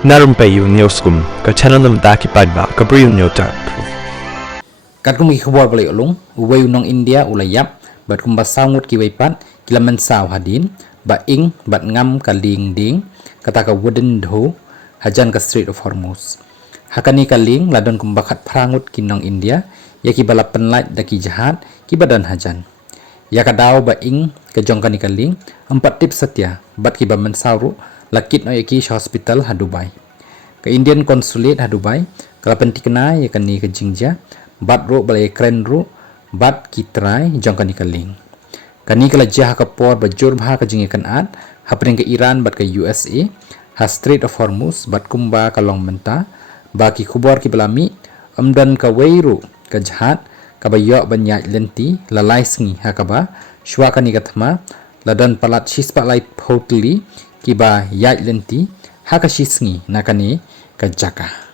Narum payu neoskum ka channel nam ta ki padba ka briu neotar. Kat kum ki khobor balai ulung uwei unong India ulayap bat kum basangut ki weipat kilaman saw hadin ba ing bat ngam ka ling ding kata ka wooden dho hajan ka Strait of Hormuz. Hakani ka ling ladon kum bakat prangut kinong India ya ki bala penlait da ki jahat ki badan hajan. Ya ka daw ba ing ka jongkani ka ling empat tip setia bat ki ba mensawru lakit no yaki hospital ha Dubai. Ka Indian Consulate ha Dubai kala pentikna ya kani ka jingja bat ro balai kren ro bat kitrai jongkani ka ling. Kani kala jah ka por ba jur bha ka jingi kan at hapring ka Iran bat ka USA ha Strait of Hormuz bat kumba ka long menta ba ki khubor ki belami amdan ka weiru ka jahat ka ba yo banyak lenti lalai sngi ha ka ba shwa kani ka thma ladan palat shispa lai photli ki ba yai lenti ha ka shisngi na kani ka jaka.